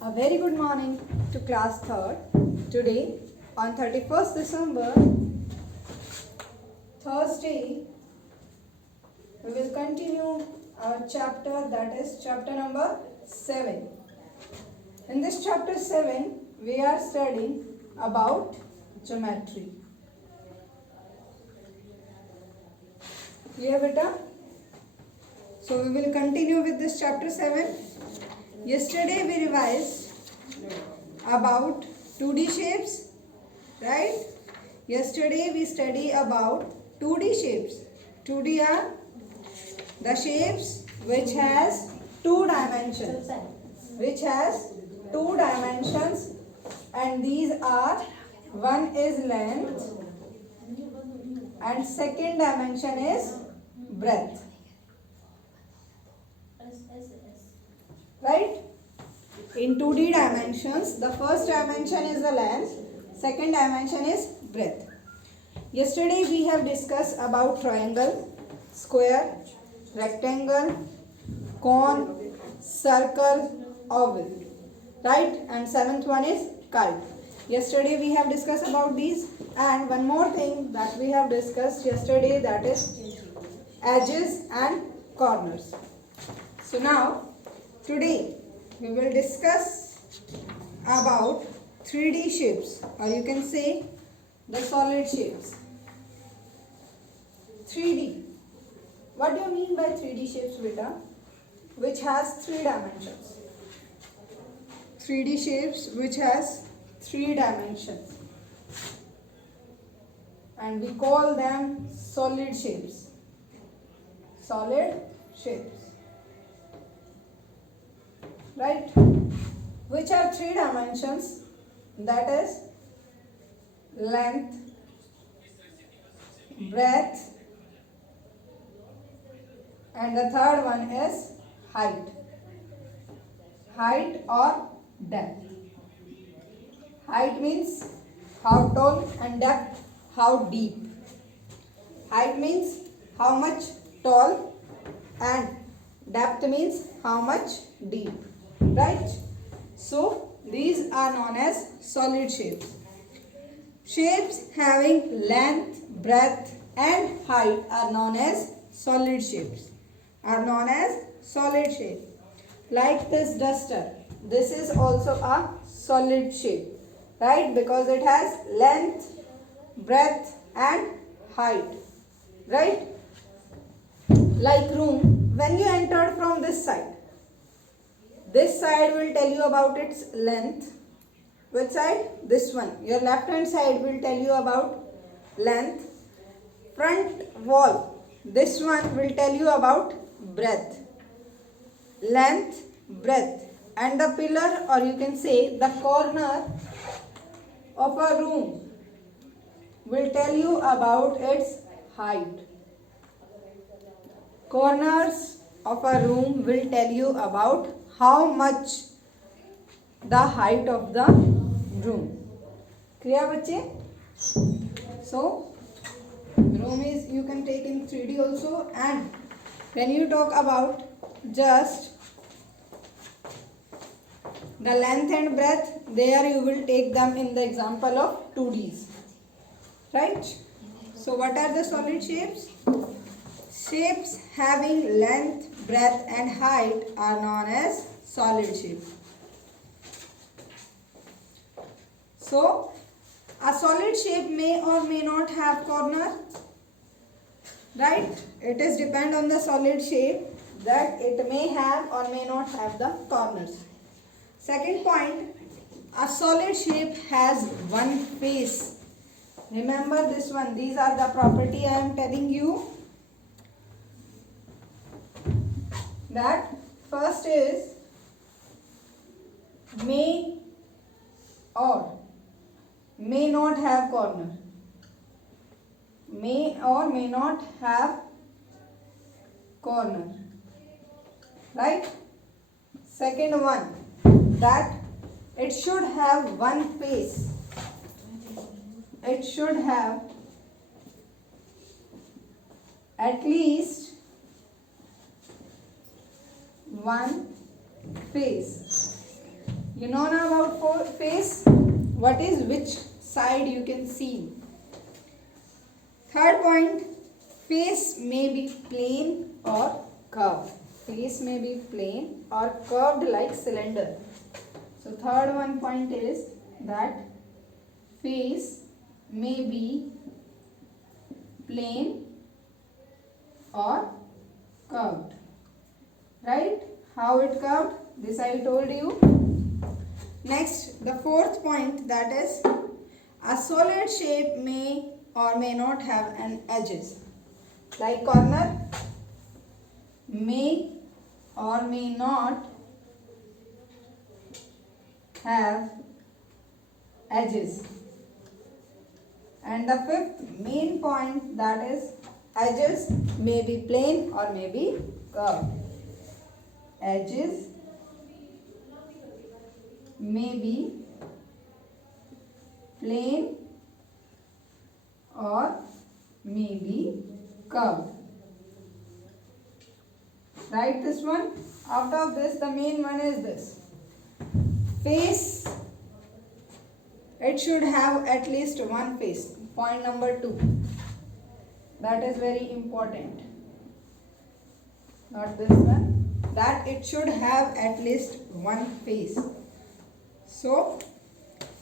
A very good morning to class 3rd. Today on 31st December, Thursday, we will continue our chapter, that is chapter number 7. In this chapter 7, we are studying about geometry. Clear beta? So we will continue with this chapter 7. Yesterday we revised about 2D shapes, right? Yesterday we studied about 2D shapes. 2D are the shapes which has two dimensions. And these are, one is length and second dimension is breadth. Right? In 2D dimensions, the first dimension is the length, second dimension is breadth. Yesterday we have discussed about triangle, square, rectangle, cone, circle, oval. Right? And seventh one is kite. Yesterday we have discussed about these, and one more thing that we have discussed yesterday, that is edges and corners. So now today we will discuss about 3D shapes, or you can say the solid shapes. 3D. What do you mean by 3D shapes, beta? Which has 3 dimensions. 3D shapes which has 3 dimensions. And we call them solid shapes. Solid shapes. Right? Which are 3 dimensions, that is length, breadth, and the third one is height. Height or depth. Height means how tall and depth how deep. Height means how much tall and depth means how much deep. Right? So these are known as solid shapes. Shapes having length, breadth and height are known as solid shapes. Like this duster. This is also a solid shape. Right? Because it has length, breadth and height. Right? Like room, when you entered from this side will tell you about its length. Which side? This one. Your left hand side will tell you about length. Front wall, this one will tell you about breadth. Length, breadth. And the pillar, or you can say the corner of a room, will tell you about its height. Corners of a room will tell you about how much the height of the room. Clear, bache? So, room is, you can take in 3D also, and when you talk about just the length and breadth, there you will take them in the example of 2Ds. Right? So, what are the solid shapes? Shapes having length, breadth and height are known as solid shapes. So, a solid shape may or may not have corner. Right? It is depend on the solid shape that it may have or may not have the corners. Second point, a solid shape has one face. Remember this one. These are the property I am telling you. That first is may or may not have corner. May or may not have corner. Right? Second one, that it should have one face. It should have at least one face. You know now about face? What is which side you can see? Third point, face may be plain or curved. Face may be plain or curved like cylinder. So third one point is that face may be plain or curved. Right? How it curved? This I told you. Next, the fourth point, that is a solid shape may or may not have an edges. Like corner, may or may not have edges. And the fifth main point, that is edges may be plain or may be curved. Edges may be plain or may be curved. Write this one. Out of this, the main one is this. Face, it should have at least one face. Point number 2. That is very important. Not this one. That it should have at least one face. So,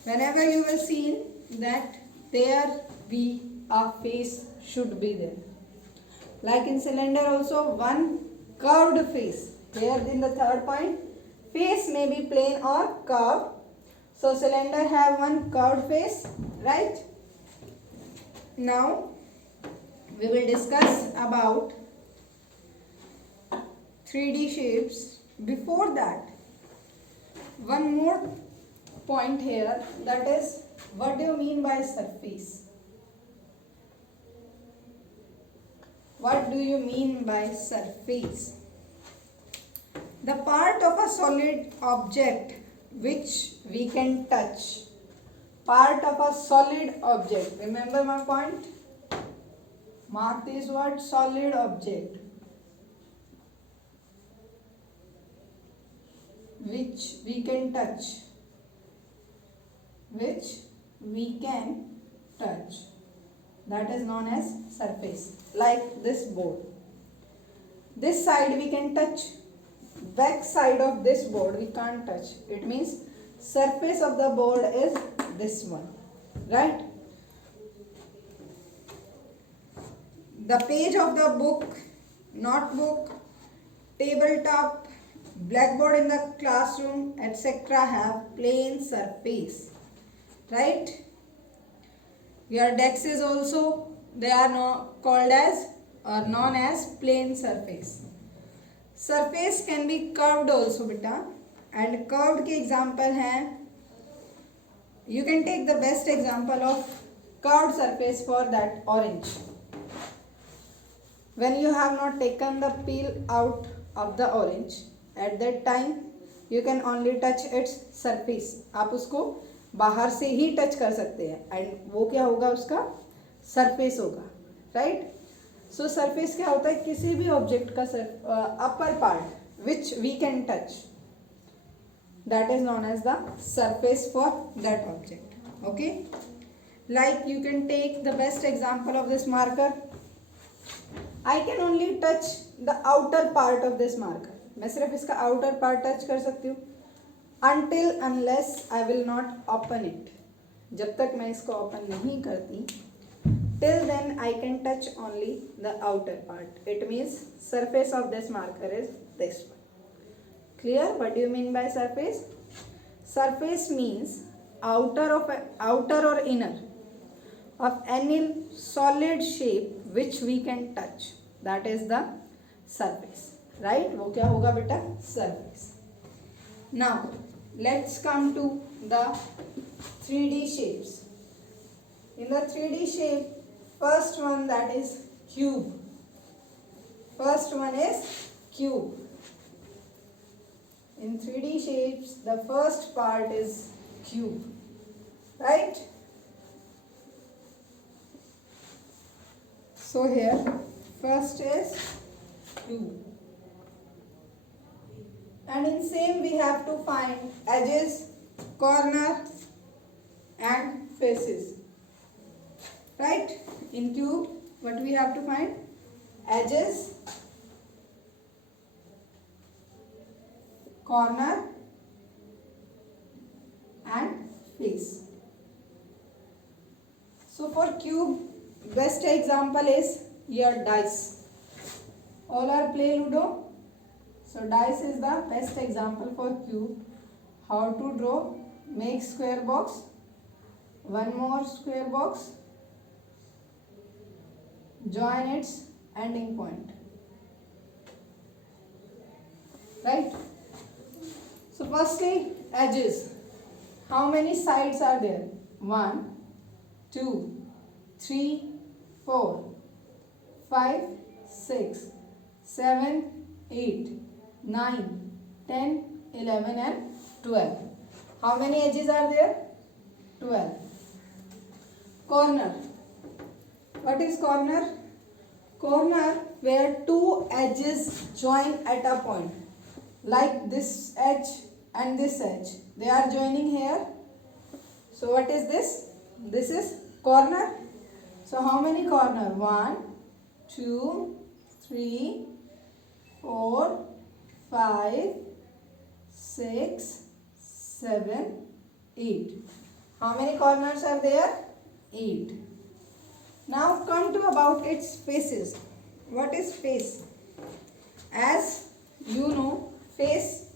whenever you will see that there be a face should be there. Like in cylinder also, one curved face. Here in the third point, face may be plain or curved. So cylinder have one curved face, right? Now we will discuss about 3D shapes. Before that, one more point here, that is, what do you mean by surface? What do you mean by surface? The part of a solid object which we can touch. Part of a solid object. Remember my point? Mark this word, solid object. Which we can touch. Which we can touch. That is known as surface. Like this board. This side we can touch. Back side of this board we can't touch. It means surface of the board is this one. Right? The page of the book, notebook, tabletop, blackboard in the classroom, etc. have plain surface. Right? Your desks is also, they are called as or known as plane surface. Surface can be curved also beta, and curved के example हैं, you can take the best example of curved surface for that orange. When you have not taken the peel out of the orange, at that time you can only touch its surface. आप उसको बाहर से ही touch कर सकते हैं, and वो क्या होगा, उसका सरफेस होगा. राइट? सो सरफेस क्या होता है, किसी भी ऑब्जेक्ट का upper part which we can touch, that is known as the surface for that object. Okay, like you can take the best example of this marker. I can only touch the outer part of this marker. मैं सिर्फ इसका outer part touch कर सकती हूँ. Until unless I will not open it. जब तक मैं इसको ओपन नहीं करती, till then I can touch only the outer part. It means surface of this marker is this one. Clear? What do you mean by surface? Surface means outer or inner of any solid shape which we can touch. That is the surface. Right? वो क्या होगा बेटा? Surface. Now let's come to the 3D shapes. In the 3D shape, first one, that is cube. First one is cube. In 3D shapes, the first part is cube. Right? So here, first is cube. And in same we have to find edges, corner and faces. Right? In cube, what we have to find? Edges, corner and face. So for cube, best example is your dice. All are play Ludo. So dice is the best example for cube. How to draw? Make square box. One more square box. Join its ending point. Right? So firstly, edges. How many sides are there? 1, 2, 3, 4, 5, 6, 7, 8, 9, 10, 11 and 12. How many edges are there? 12. Corner. What is corner? Corner where two edges join at a point. Like this edge and this edge. They are joining here. So what is this? This is corner. So how many corner? 1, 2, 3, 4, 5, 6, 7, 8. How many corners are there? 8. Now come to about its faces. What is face? As you know, face,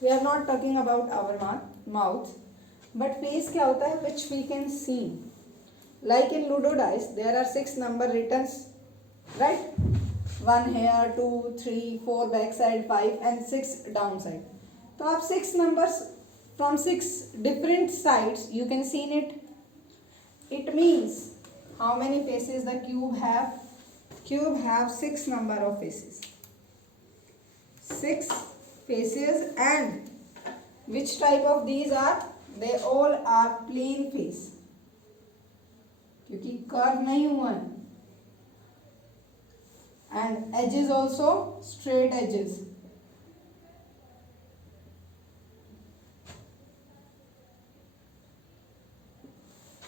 we are not talking about our mouth, but face क्या होता है? Which we can see. Like in Ludo dice, there are 6 number written, right? 1 here, 2, 3, 4 backside, 5 and 6 downside. So आप 6 numbers from 6 different sides you can see in it. It means how many faces the cube have? Cube have 6 number of faces. 6 faces, and which type of these are? They all are plain face. क्योंकि curve नहीं हुआ है. And edges also straight edges.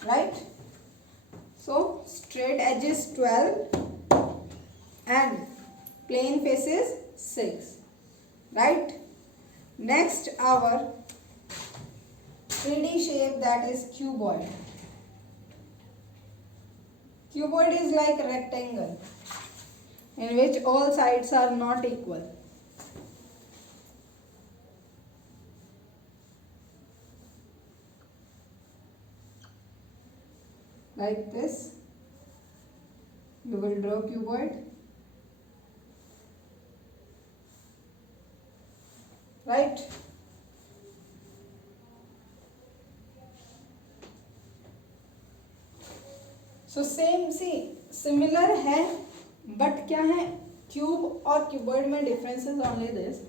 Right? So straight edges 12 and plain faces 6. Right? Next our 3D shape, that is cuboid. Cuboid is like a rectangle in which all sides are not equal. Like this, you will draw cuboid. Right? So same, see, similar है, but क्या है? Cube और cuboid में difference is only this,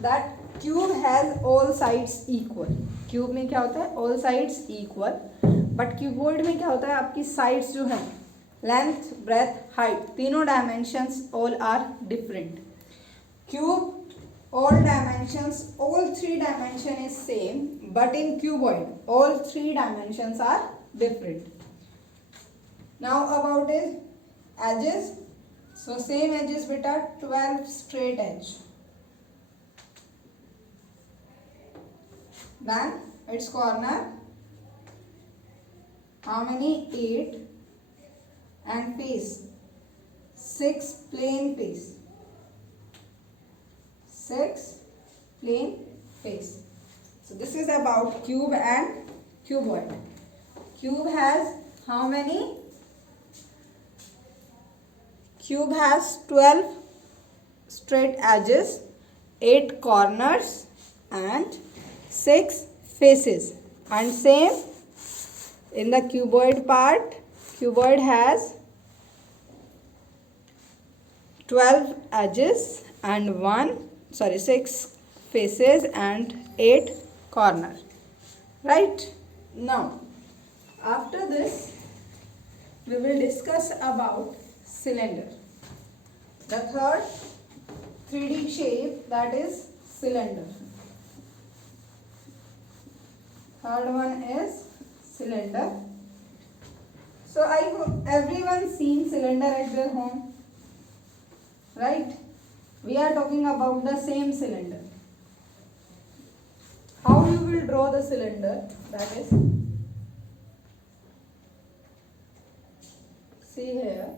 that cube has all sides equal. Cube में क्या होता है? All sides equal. But cuboid में क्या होता है? आपकी sides जो है, length, breadth, height, तीनों dimensions all are different. Cube, all dimensions, all 3 dimension is same, but in cuboid, all 3 dimensions are different. Now about is edges. So same edges beta, 12 straight edge. Then its corner. How many? 8. And face. 6 plain face. 6 plain face. So this is about cube and cuboid. Cube has how many? Cube has 12 straight edges, 8 corners and 6 faces. And same in the cuboid part, cuboid has 12 edges and 6 faces and 8 corners. Right? Now, after this, we will discuss about cylinder. The third 3D shape, that is cylinder. Third one is cylinder. So I hope everyone seen cylinder at their home, right? We are talking about the same cylinder. How you will draw the cylinder? That is, see here,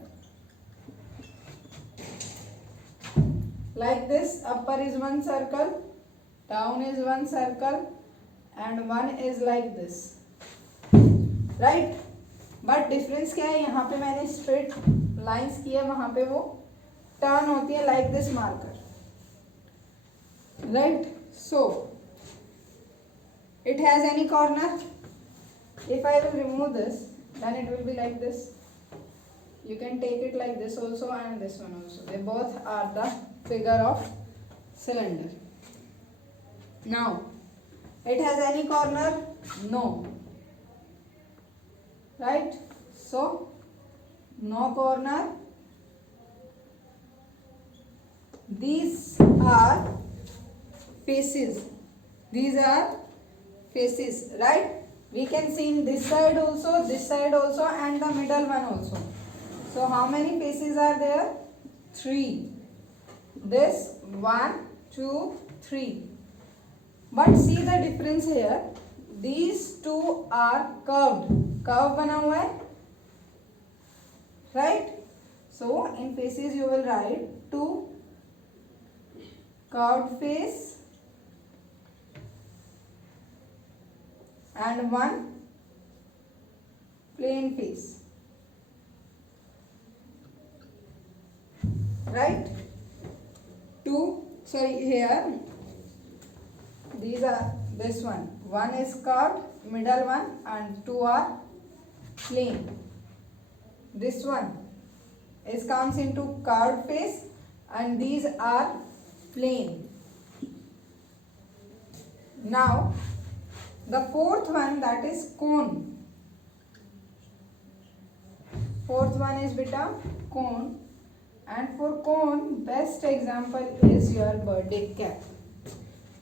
like this. Upper is one circle, down is one circle, and one is like this, right? But difference क्या है, यहाँ पे मैंने straight lines किया, वहाँ पे वो turn होती है like this marker, right? So it has any corner? If I will remove this, then it will be like this. You can take it like this also and this one also. They both are the figure of cylinder. Now, it has any corner? No. Right? So, no corner. These are faces. These are faces, right? We can see in this side also, and the middle one also. So, how many faces are there? 3. This 1, 2, 3. But see the difference here. These two are curved. Curve बना हुआ है, right? So in faces you will write 2 curved face and 1 plain face, right? 2, sorry, here these are, this one is curved, middle one, and 2 are plain. This one is comes into curved face and these are plain. Now the fourth one, that is cone. Fourth one is beta cone, and for cone best example is your birthday cap.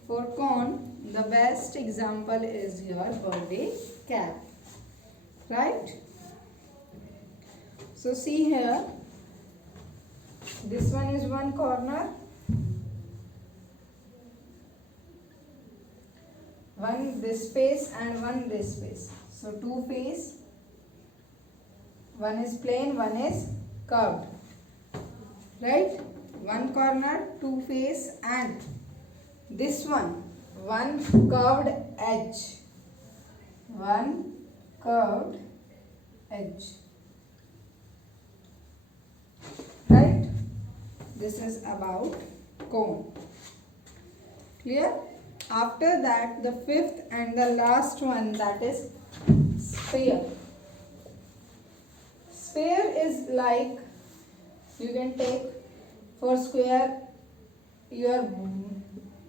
For cone the best example is your birthday cap, right? So see here, this one is one corner, one this face and one this face. So 2 face, one is plain, one is curved, right? One corner, 2 face, and this one curved edge, one curved edge, right? This is about cone. Clear? After that, the fifth and the last one, that is sphere. Sphere is like, you can take for square your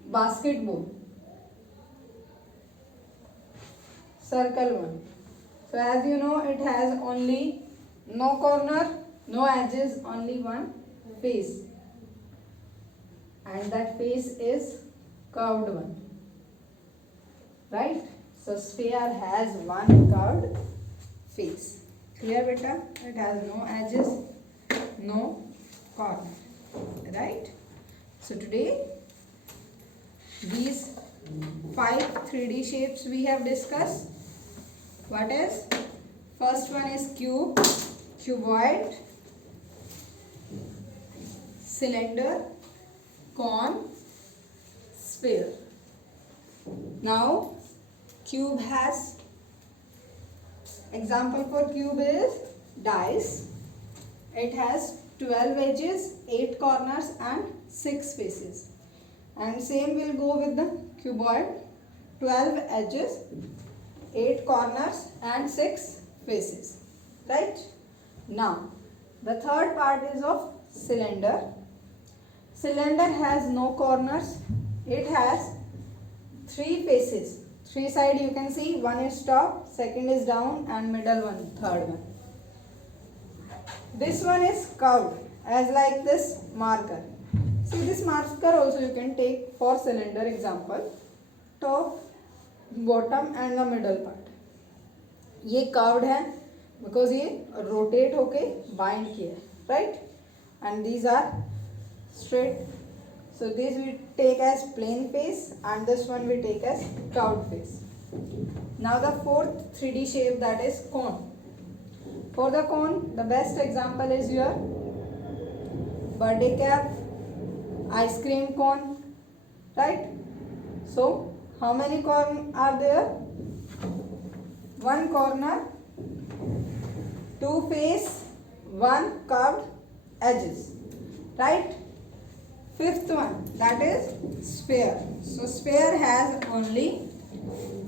basketball, circle one. So as you know, it has only no corner, no edges, only one face, and that face is curved one, right? So sphere has one curved face. Clear beta? It has no edges, no corner, right? So today these 5 3D shapes we have discussed. What is? First one is cube, cuboid, cylinder, cone, sphere. Now cube has, example for cube is dice. It has 12 edges, 8 corners and 6 faces. And same will go with the cuboid, 12 edges, 8 corners and 6 faces, right? Now the third part is of cylinder. Cylinder has no corners. It has 3 faces. 3 sides you can see, one is top, second is down, and middle one, third one. This one is curved as like this marker. See this marker also you can take for cylinder example. Top, bottom and the middle part. ये curved है because ये rotate होके bind किया है, right? And these are straight. So this we take as plane face and this one we take as curved face. Now the fourth 3D shape, that is cone. For the cone, the best example is your birthday cap, ice cream cone, right? So how many corners are there? One corner, two face, one curved edges, right? Fifth one, that is sphere. So sphere has only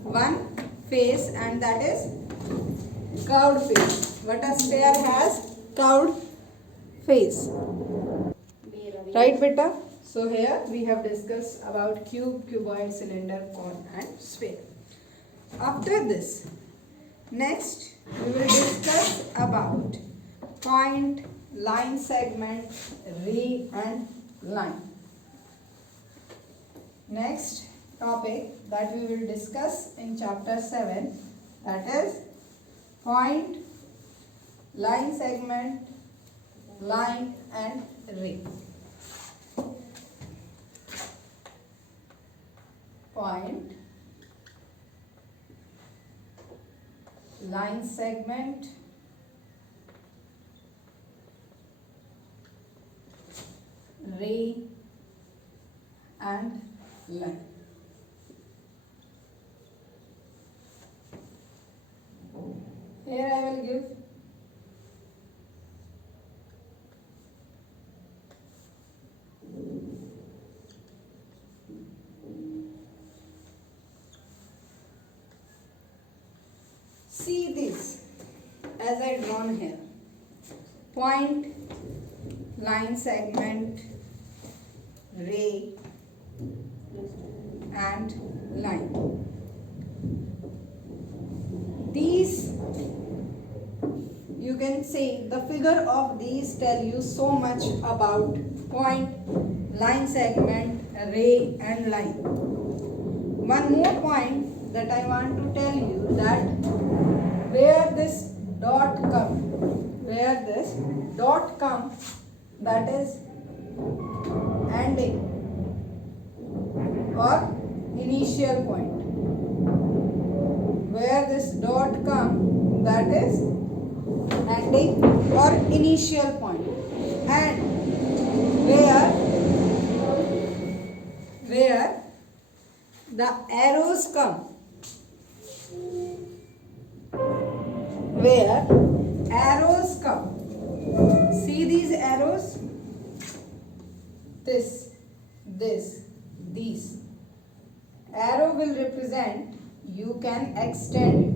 one face and that is curved face. But a sphere has curved face. Right, beta? So here we have discussed about cube, cuboid, cylinder, cone and sphere. After this, next we will discuss about point, line segment, ray and line. Next topic that we will discuss in chapter 7, that is point, line segment, line and ray. Point, line segment, ray and line. Here I will give see this as I drawn here. Point, line segment, ray and line. These, you can say, the figure of these tell you so much about point, line segment, ray and line. One more point that I want to tell you, that where this dot comes, that is ending or initial point. Where this dot comes, that is ending or initial point. And where the arrows come, see these arrows, these arrow will represent you can extend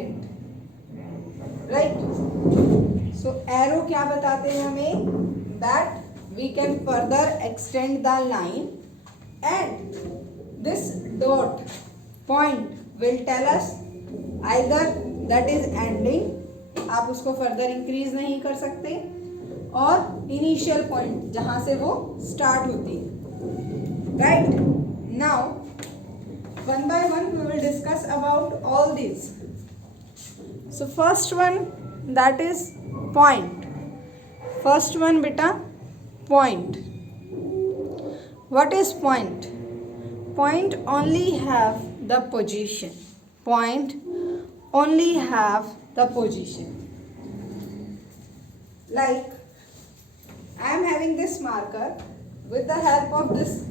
it, right? So arrow क्या बताते हैं हमें, that we can further extend the line, and this dot point will tell us either that is ending, आप उसको further increase नहीं कर सकते, और initial point जहाँ से वो start होती है. Right? Now, one by one we will discuss about all these. So first one, that is point. First one beta, point. What is point? Point only have the position. Point only have the position. Like I am having this marker. With the help of this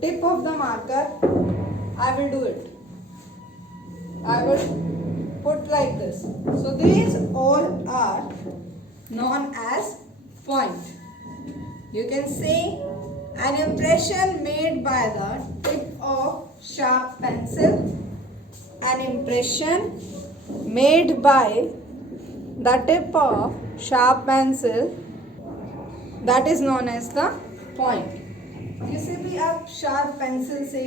tip of the marker, I will do it. I will put like this. So these all are known as point. You can say an impression made by the tip of sharp pencil. An impression made by the tip of sharp pencil, that is known as the point. किसी भी आप sharp pencil से,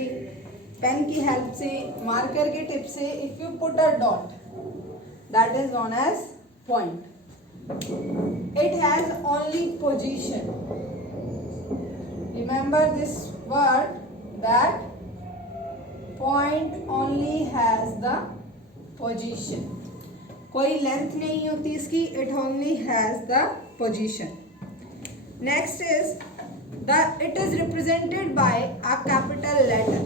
pen की help से, marker के tip से, if you put a dot, that is known as point. it has only position. Remember this word, that point only has the position. कोई length नहीं होती इसकी, it only has the position. Next is it is represented by a capital letter.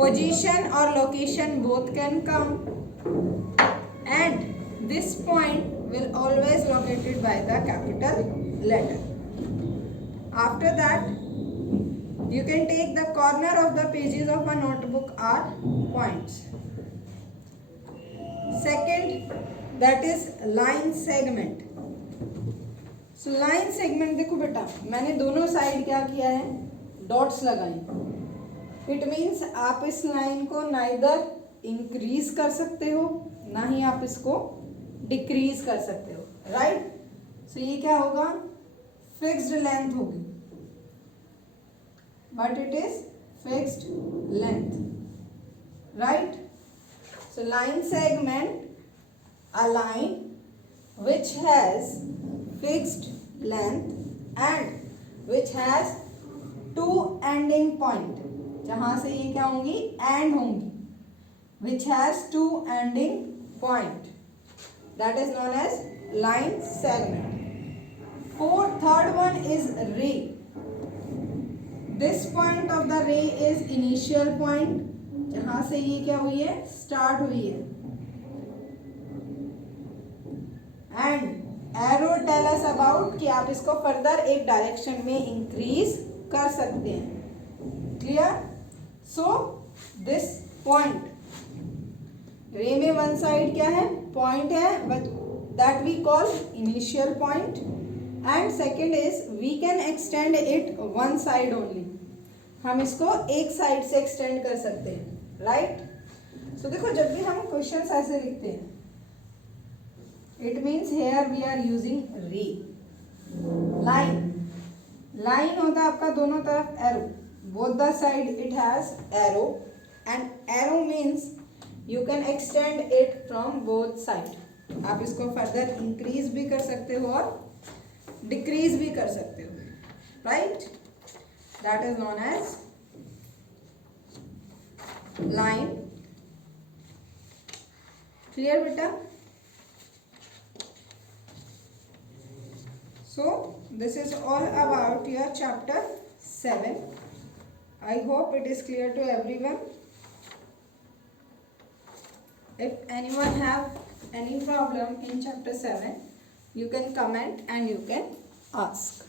Position or location both can come, and this point will always located by the capital letter. After that, you can take the corner of the pages of a notebook are points. Second, that is line segment. So line segment, देखो बेटा, मैंने दोनों side क्या किया है, dots लगाए. It means आप इस लाइन को नाइदर इंक्रीज कर सकते हो, ना ही आप इसको डिक्रीज कर सकते हो. राइट. सो ये क्या होगा, फिक्स्ड लेंथ होगी, but it is fixed length. Right. So line segment, a line which has fixed length and which has two ending point. जहाँ से ये क्या होंगी, end होंगी. Which has two ending point. That is known as line segment. Third one is ray. This point of the ray is initial point. जहां से ये क्या हुई है, स्टार्ट हुई है. And arrow tell us about कि आप इसको फर्दर एक डायरेक्शन में इंक्रीज कर सकते हैं. क्लियर. सो दिस पॉइंट, रे में वन साइड क्या है, पॉइंट है, that we call initial point. And second is we can extend it one side only. हम इसको एक साइड से एक्सटेंड कर सकते हैं. राइट. सो देखो, जब भी हम क्वेश्चंस ऐसे लिखते हैं, it means here we are using ray. Line, line होता है आपका दोनों तरफ arrow, both the side it has arrow, and arrow means you can extend it from both side. आप इसको फर्दर इंक्रीज भी कर सकते हो और डिक्रीज भी कर सकते हो. Right. That is known as line. Clear beta? So this is all about your chapter 7. I hope it is clear to everyone. If anyone have any problem in chapter 7, you can comment and you can ask.